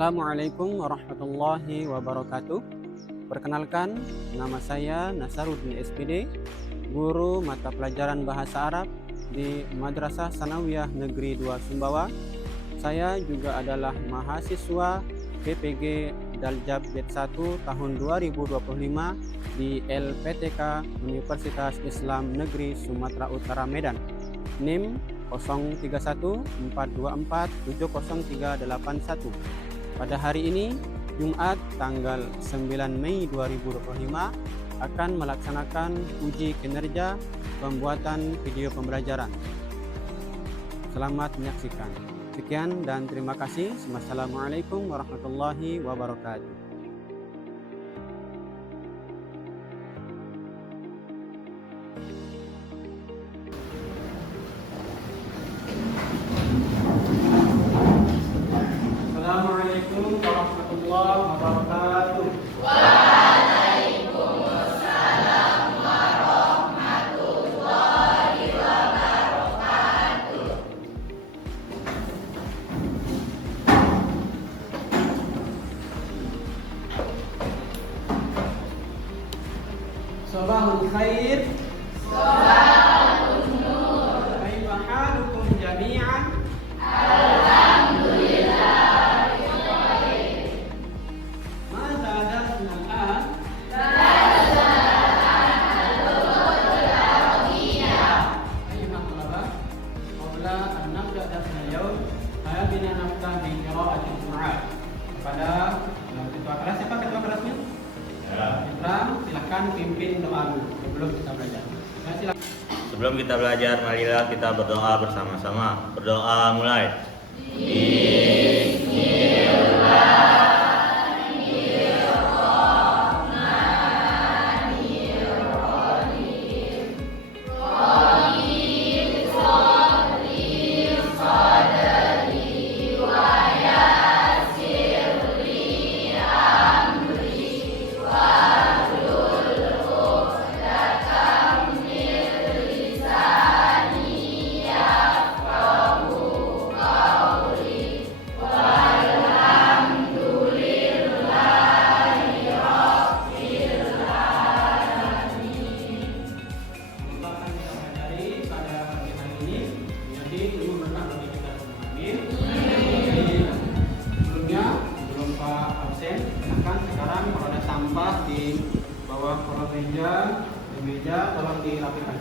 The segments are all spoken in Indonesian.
Assalamualaikum warahmatullahi wabarakatuh. Perkenalkan, nama saya Nasaruddin SPD, guru mata pelajaran Bahasa Arab di Madrasah Sanawiyah Negeri 2 Sumbawa. Saya juga adalah mahasiswa PPG Daljab Z1 tahun 2025 di LPTK Universitas Islam Negeri Sumatera Utara Medan. NIM 0314247031. Pada hari ini, Jumat tanggal 9 Mei 2025, akan melaksanakan uji kinerja pembuatan video pembelajaran. Selamat menyaksikan. Sekian dan terima kasih. Wassalamualaikum warahmatullahi wabarakatuh. Assalamualaikum warahmatullahi wabarakatuh. Waalaikumsalam warahmatullahi wabarakatuh. Sabahul khair. Sabahun nur. Kaifa halukum jami'an? Alhamdulillah. Mada darasna al-an? أيها الطلبة، قبل أن نبدأ درسنا اليوم saya bina nafkah di qiraat al-Qur'an. Kepada ketua kelas, siapa ketua kelasnya? Ikram, silakan pimpin doa dulu sebelum kita belajar. Silakan. Sebelum kita belajar, marilah kita berdoa bersama-sama. Berdoa mulai. Akan kita pelajari pada pagi hari ini. Jadi ilmu berkah bagi kita semua. Amin. Sebelumnya, sebelum Pak absen, silakan sekarang kalau ada sampah di bawah kolong meja, di meja tolong dirapikan.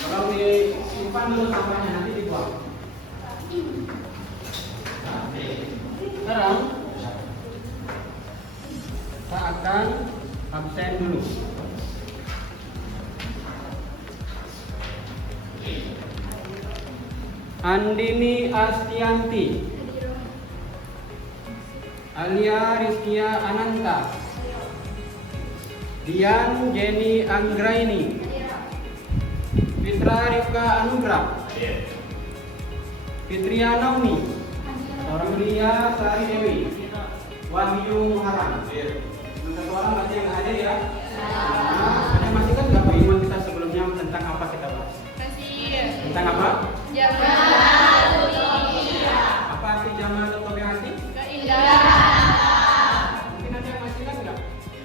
Kalau disimpan dulu sampahnya, nanti dibuang. Nah, sekarang kita akan absen dulu. Andini Astianti, Alia Rizkia Ananta, Dian Jenny Anggraini, Fitra Rifka Anugrah, Fitria Naomi, Ria Sari Dewi, Wahyu Muharam. Satu orang masih yang hadir ya. Nah, ada masih kan nggak Iman kita sebelumnya tentang apa kita bahas? Tentang apa? Apa arti Jamaah Tobiati? Mungkin ada yang masih ingat nggak?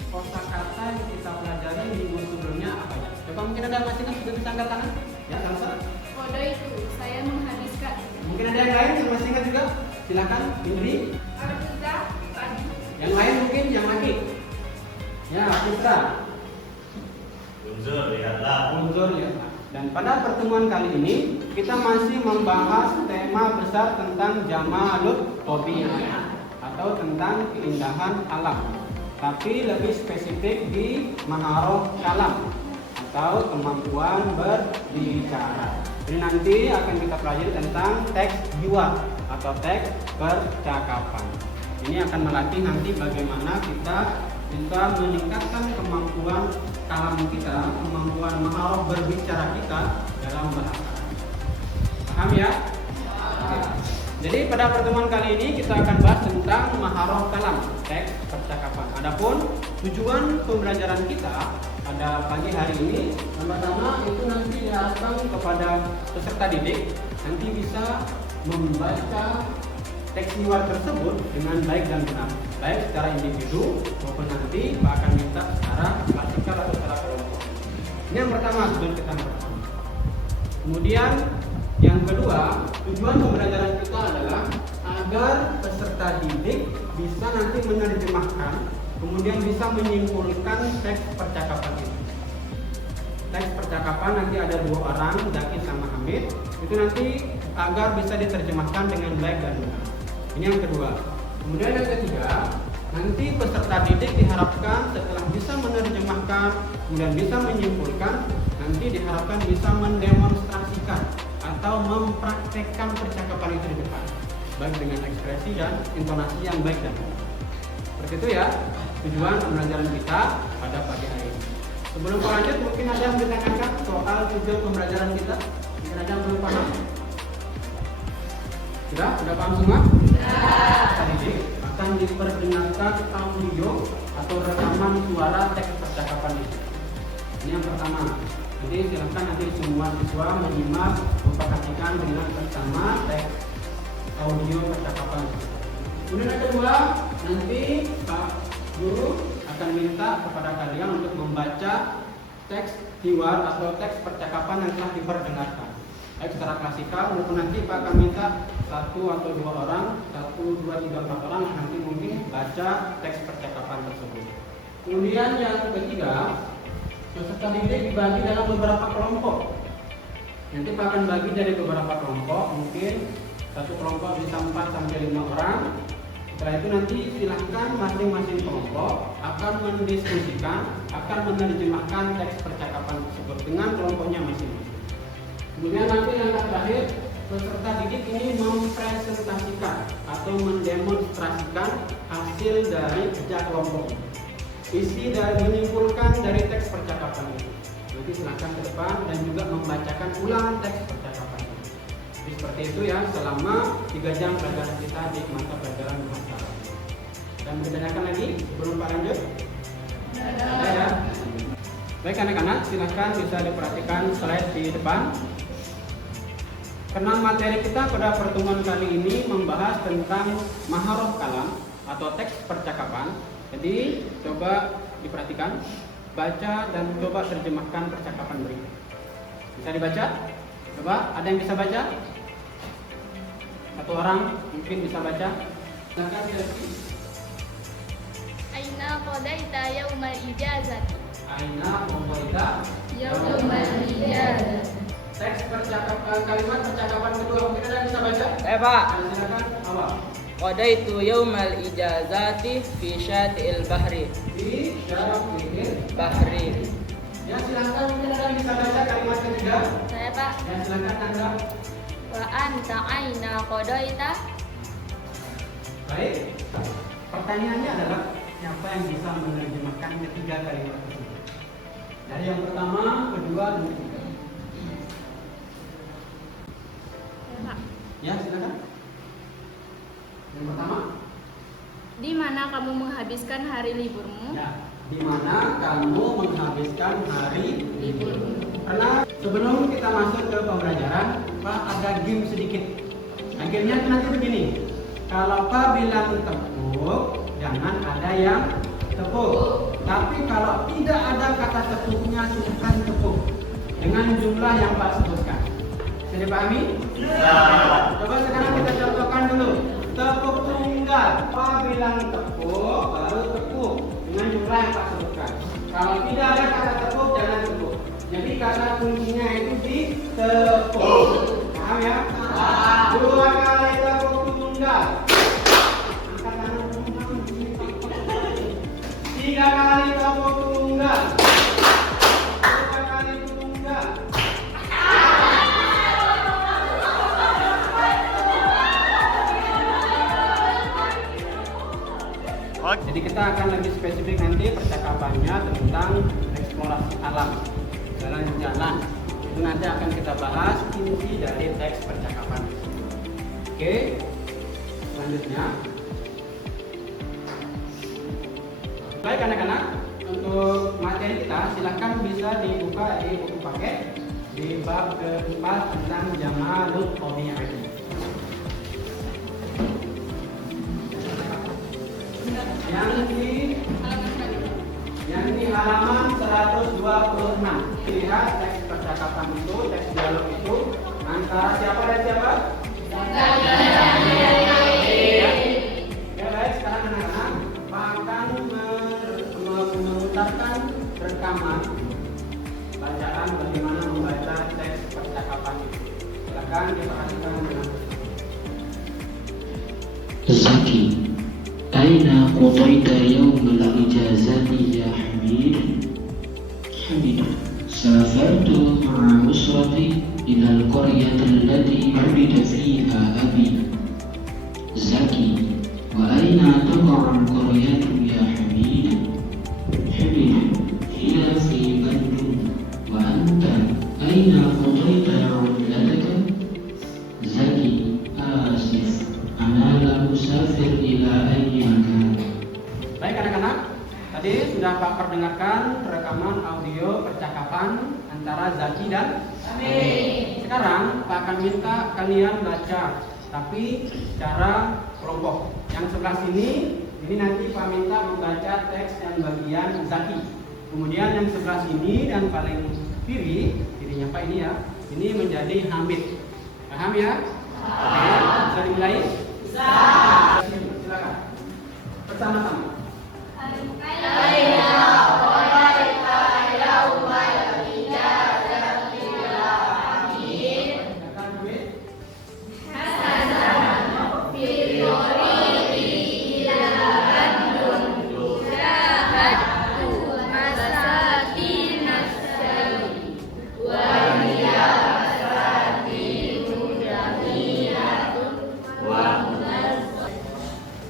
Kosakata yang kita pelajari minggu sebelumnya apa ya? Coba mungkin ada yang masih ingat, sudah bisa angkat tangan? Ya, Salsa. Kode itu saya menghabiskan. Mungkin ada yang lain yang masih ingat juga? Silakan, Indri. Artinya tadi. Yang lain mungkin yang lagi. Ya, Fitra. Unsur, lihatlah. Unsur lihatlah. Dan pada pertemuan kali ini kita masih membahas tema besar tentang Jamalut Tobi'ah atau tentang keindahan alam. Tapi lebih spesifik di Maharoh Kalam atau kemampuan berbicara. Jadi nanti akan kita pelajari tentang teks jiwa atau teks percakapan. Ini akan melatih nanti bagaimana kita bisa meningkatkan kemampuan kalam kita, kemampuan maharoh berbicara kita dalam bahasa. Paham ya? Oke. Jadi pada pertemuan kali ini kita akan bahas tentang maharoh kalam, teks percakapan. Adapun tujuan pembelajaran kita pada pagi hari ini, yang pertama itu nanti diharapkan kepada peserta didik nanti bisa membaca teks liwar tersebut dengan baik dan benar, baik secara individu maupun nanti Pak akan minta secara klasikal atau secara kelompok. Ini yang pertama tujuan kita bersama. Kemudian yang kedua, tujuan pembelajaran kita adalah agar peserta didik bisa nanti menerjemahkan, kemudian bisa menyimpulkan teks percakapan itu. Teks percakapan nanti ada dua orang, Zaki sama Hamid, itu nanti agar bisa diterjemahkan dengan baik dan benar. Ini yang kedua. Kemudian yang ketiga, nanti peserta didik diharapkan setelah bisa menerjemahkan, kemudian bisa menyimpulkan, nanti diharapkan bisa mendemonstrasikan atau mempraktekkan percakapan itu di depan, baik dengan ekspresi dan intonasi yang baik dan benar. Seperti itu ya tujuan pembelajaran kita pada pagi hari ini. Sebelum lanjut, mungkin ada yang ditanyakan soal tujuan pembelajaran kita? Mungkin ada yang belum paham? Sudah paham semua? Tadi akan diperdengarkan audio atau rekaman suara teks percakapan itu. Ini yang pertama. Jadi silakan nanti semua siswa menyimak, memperhatikan dengan bersama teks audio percakapan. Kemudian yang kedua, nanti Pak Guru akan minta kepada kalian untuk membaca teks hiwar atau teks percakapan yang telah diperdengarkan, baik secara klasikal maupun nanti Pak akan minta 1 atau 2 orang, 1, 2, 3, 4 orang nanti mungkin baca teks percakapan tersebut. Kemudian yang ketiga, peserta didik dibagi dalam beberapa kelompok. Nanti Pak akan bagi dari beberapa kelompok, mungkin satu kelompok bisa 4 sampai 5 orang. Setelah itu nanti silahkan masing-masing kelompok akan mendiskusikan, akan menerjemahkan teks percakapan tersebut dengan kelompoknya masing-masing. Kemudian nanti yang terakhir, peserta didik ini mempresentasikan atau mendemonstrasikan hasil dari kerja kelompok. Isi dari menyimpulkan dari teks percakapan itu. Nanti silahkan ke depan dan juga membacakan ulang teks percakapan itu. Jadi seperti itu ya selama 3 jam pelajaran kita di mata pelajaran bahasa Arab. Dan ditanyakan lagi sebelum Pak lanjut? Ada ya? Baik anak-anak, silahkan bisa diperhatikan slide di depan. Karena materi kita pada pertemuan kali ini membahas tentang maharah kalam atau teks percakapan. Jadi coba diperhatikan, baca dan coba terjemahkan percakapan berikut. Bisa dibaca? Coba, ada yang bisa baca? Satu orang mungkin bisa baca. Silakan Chelsea. Aina qadaita yaumal ijazat. Aina qadaita Yaumal ijazat. teks percakapan, kalimat percakapan kedua mungkin ada yang bisa baca? Pak. Silakan awal. Qadaitu yaumal ijazati fi syati'il bahri. Di syaratil Bahri. Ya silakan mungkin ada yang bisa baca kalimat ketiga. Saya Pak. Ya silakan Anda. Wa anta aina qadaita. Baik. Pertanyaannya adalah siapa yang bisa menerjemahkan ketiga kalimat tersebut? Dari yang pertama, kedua, dan ketiga. Ya Pak. Ya silakan. Yang pertama. Di mana kamu menghabiskan hari liburmu? Ya. Di mana kamu menghabiskan hari Liburmu. Karena sebelum kita masuk ke pembelajaran, Pak ada game sedikit. Akhirnya nanti begini. Kalau Pak bilang tepuk, jangan ada yang tepuk. Tapi kalau tidak ada kata tepuknya, silakan tepuk dengan jumlah yang Pak sebutkan. Bisa dipahami? Ya. Coba sekarang kita contohkan dulu. Tepuk tunggal. Pak bilang tepuk, baru tepuk dengan jumlah yang Pak sebutkan. Kalau tidak ada kata tepuk, jangan tepuk. Jadi kata kuncinya itu di tepuk. Paham ya? 2 kali tepuk tunggal. Angkat tangan teman-teman. 3 kali tepuk tunggal. 4 kali tunggal. Jadi kita akan lebih spesifik nanti percakapannya tentang eksplorasi alam, jalan-jalan. Itu nanti akan kita bahas inti dari teks percakapan. Oke, selanjutnya. Baik anak-anak, untuk materi kita silahkan bisa dibuka di buku paket di bab keempat tentang Jamalul Qawmiyah. Yang di halaman 126. Lihat teks percakapan itu, teks dialog itu antara siapa dan siapa? Ya baik, sekarang anak-anak akan memutarkan rekaman bacaan bagaimana membaca teks percakapan itu. Silakan diperhatikan dengan زكي أين قضيت يوم الإجازة يا حميد؟ حميد سافرت مع أسرتي إلى القرية التي ولد فيها أبي. زكي وأين تقع القرية يا حميد؟ حميد هي في بندون. وأنت أين قضيت عطلتك؟ زكي آسف أنا لا أسافر إلى أي مكان. Baik anak-anak, tadi sudah Pak perdengarkan rekaman audio percakapan antara Zaki dan Amin. Sekarang Pak akan minta kalian baca, tapi secara kelompok. Yang sebelah sini, ini nanti Pak minta membaca teks yang bagian Zaki. Kemudian yang sebelah sini dan paling kirinya Pak ini ya, ini menjadi Hamid. Paham ya? Oke, bisa dimulai? Silakan. Bersama-sama.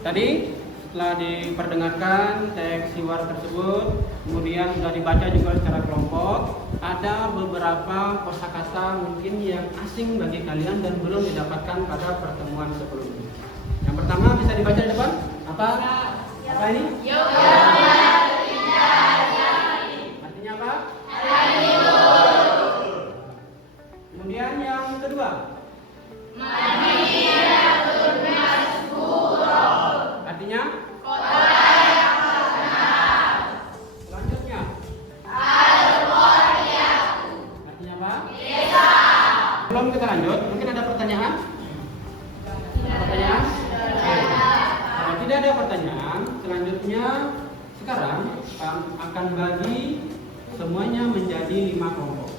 Tadi setelah diperdengarkan teks hiwar tersebut, kemudian sudah dibaca juga secara kelompok, ada beberapa kosakata mungkin yang asing bagi kalian dan belum didapatkan pada pertemuan sebelumnya. Yang pertama bisa dibaca di depan. Apa? Apa ini? Artinya apa? Kemudian yang kedua. Artinya? Selanjutnya. Artinya apa? Belum kita lanjut, mungkin ada pertanyaan? Pertanyaan? Oke. Kalau tidak ada pertanyaan, selanjutnya sekarang akan bagi semuanya menjadi 5 kelompok.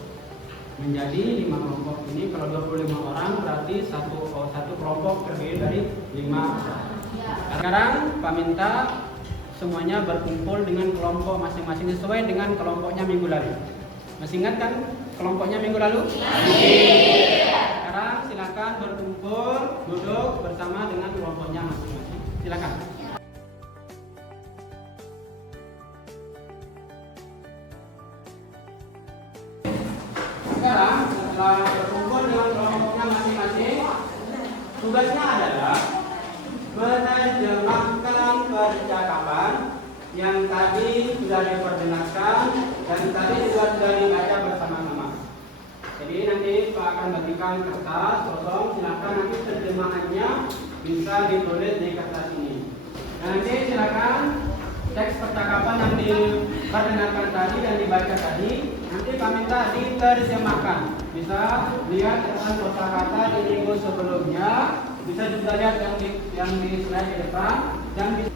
Menjadi 5 kelompok ini kalau 25 orang berarti satu kelompok terdiri dari 5 orang. Sekarang Pak minta semuanya berkumpul dengan kelompok masing-masing sesuai dengan kelompoknya minggu lalu. Masih ingat kan kelompoknya minggu lalu? Sekarang silakan berkumpul, duduk bersama dengan kelompoknya masing-masing. Silakan. Sekarang setelah berkumpul dengan kelompoknya masing-masing, tugasnya adalah menerjemahkan percakapan yang tadi sudah diperdengarkan dan tadi juga sudah dibaca bersama-sama. Jadi nanti Pak akan bagikan kertas kosong, silakan nanti terjemahannya bisa ditulis di kertas ini. Dan nanti silakan teks percakapan yang diperdengarkan tadi dan dibaca tadi nanti Pak minta diterjemahkan. Bisa lihat catatan kosakata di minggu sebelumnya. Bisa juga lihat yang di slide di depan dan bisa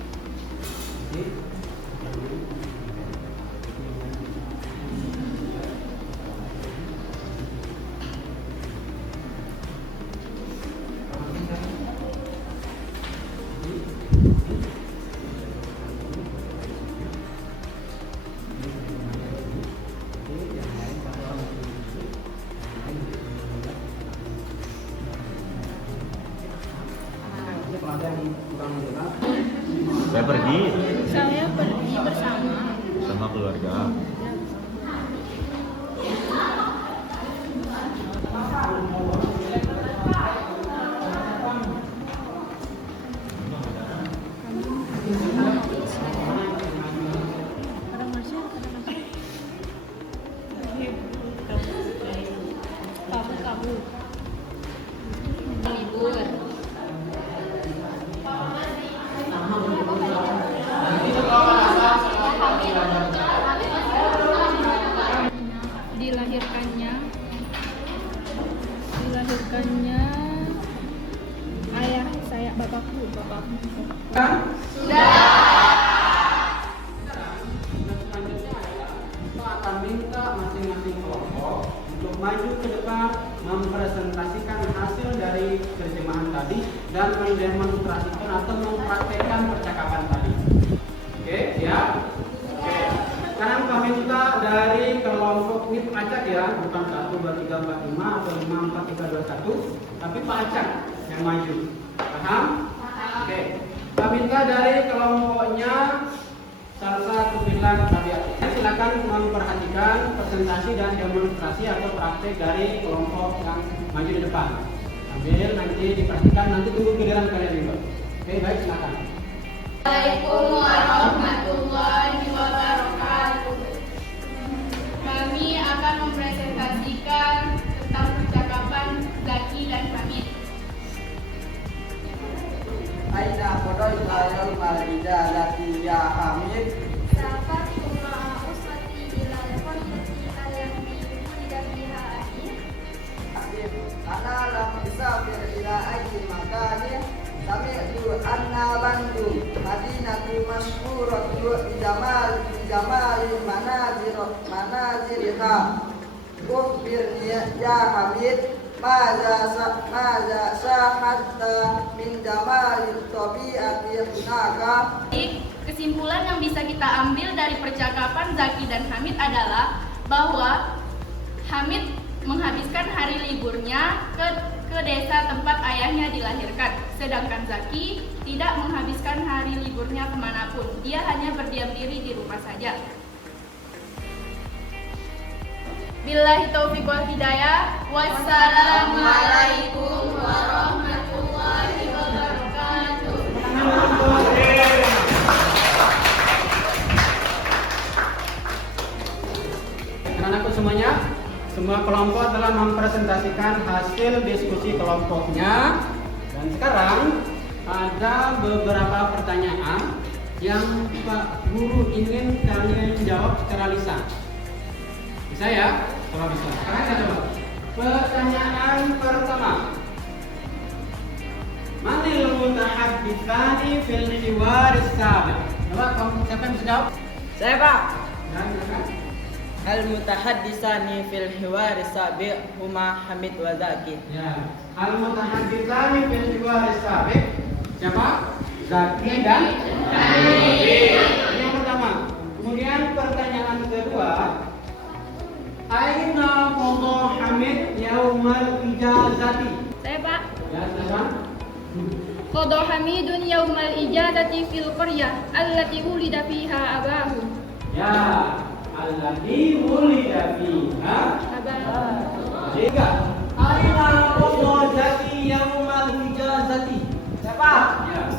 Saya pergi bersama. sama keluarga. Libur. mendemonstrasikan atau mempraktekkan percakapan tadi. Oke, siap? Oke. Sekarang kami minta dari kelompok ini Pak Acak ya, bukan 1, 2, 3, 4, 5 atau 5, 4, 3, 2, 1, tapi Pak Acak yang maju. Paham? Oke. Kami minta dari kelompoknya Salsa Tubilan Tabiat. Silakan memperhatikan presentasi dan demonstrasi atau praktek dari kelompok yang maju di depan. Sambil nanti diperhatikan, nanti tunggu giliran kalian juga. Oke, baik, silakan. Assalamualaikum warahmatullahi wabarakatuh. Kami akan mempresentasikan tentang percakapan Zaki dan Hamid. Aina qadaita yaumal ijazati ya Hamid. Safartu ma'a uswati ila al-qaryati allati wulida fiha abi. Asif ana lam usafir ila ayyi makanin sami'tu anna Bandung madinatu masyhuratu bi jamal manaziriha. Ukhbirni ya Hamid maza syahatta min jamalil tabi'ati hunaka. Kesimpulan yang bisa kita ambil dari percakapan Zaki dan Hamid adalah bahwa Hamid menghabiskan hari liburnya ke desa tempat ayahnya dilahirkan, sedangkan Zaki tidak menghabiskan hari liburnya kemanapun. Dia hanya berdiam diri di rumah saja. Billahi taufiq wal hidayah. Wassalamualaikum warahmatullahi wabarakatuh. Anak-anakku semuanya, semua kelompok telah mempresentasikan hasil diskusi kelompoknya. Dan sekarang ada beberapa pertanyaan yang Pak Guru ingin kalian jawab secara lisan. Bisa ya? Kalau bisa. Sekarang kita coba. Pertanyaan pertama. Manil mutahadditsani fil hiwaris sabiq? Coba kamu siapa yang bisa jawab? Saya Pak. Ya, silakan. Al mutahaddisani fil hiwari sabi' huma Hamid wa Zaki. Ya. Al mutahadditsani fil hiwaris sabiq. Siapa? Zaki dan Hamid. Ini yang pertama. Kemudian pertanyaan kedua. Aina qada Hamid yaumal ijazati? Saya Pak. Ya, silakan. Qada Hamidun yaumal ijazati fil qaryah allati wulida fiha abahu. Ya, allati wulida fiha Abahu. Tiga. Aina qada Zaki yaumal ijazati? Siapa? Ya.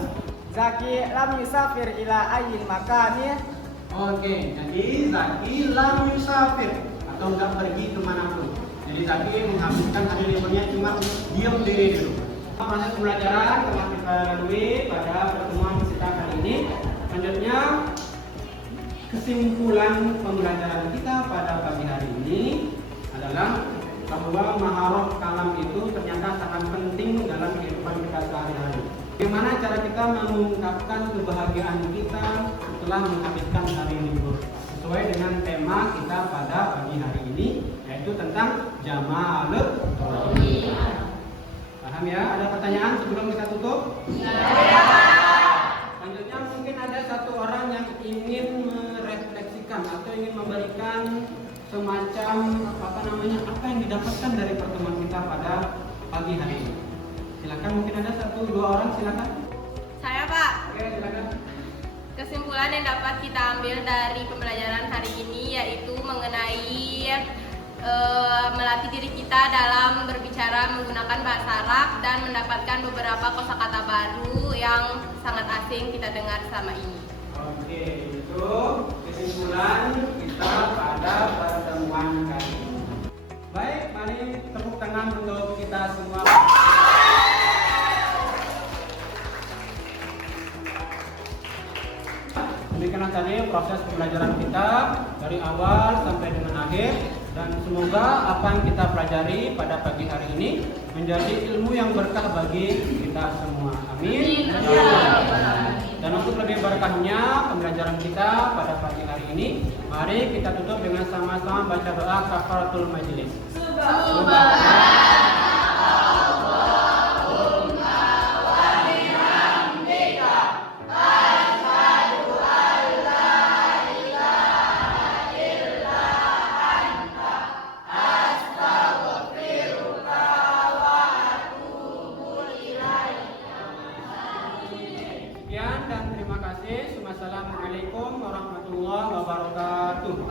Zaki lam yusafir ila ayyin makani. Oke, jadi Zaki lam yusafir atau enggak pergi kemanapun. Jadi Zaki menghabiskan hari liburnya cuma diam diri dulu. Proses pembelajaran telah kita lalui pada pertemuan kita kali ini. Selanjutnya kesimpulan pembelajaran kita pada pagi hari ini adalah bahwa maharah kalam itu ternyata sangat penting dalam kehidupan kita sehari-hari. Bagaimana cara kita mengungkapkan kebahagiaan kita setelah menghabiskan hari libur sesuai dengan tema kita pada pagi hari ini, yaitu tentang Jamalul Qadir. Paham ya? Ada pertanyaan sebelum kita tutup? Selanjutnya mungkin ada satu orang yang ingin merefleksikan atau ingin memberikan semacam apa yang didapatkan dari pertemuan kita pada pagi hari ini. Silakan, mungkin ada 1-2 orang, silakan. Saya Pak. Oke, silakan. Kesimpulan yang dapat kita ambil dari pembelajaran hari ini yaitu mengenai melatih diri kita dalam berbicara menggunakan bahasa Arab dan mendapatkan beberapa kosakata baru yang sangat asing kita dengar selama ini. Oke, itu kesimpulan kita pada pertemuan kali ini. Baik, mari tepuk tangan untuk kita semua. Demikianlah tadi proses pembelajaran kita dari awal sampai dengan akhir, dan semoga apa yang kita pelajari pada pagi hari ini menjadi ilmu yang berkah bagi kita semua. Amin. Dan untuk lebih berkahnya pembelajaran kita pada pagi hari ini, mari kita tutup dengan sama-sama baca doa kafaratul majelis. Subhanallah. Wassalamualaikum warahmatullahi wabarakatuh.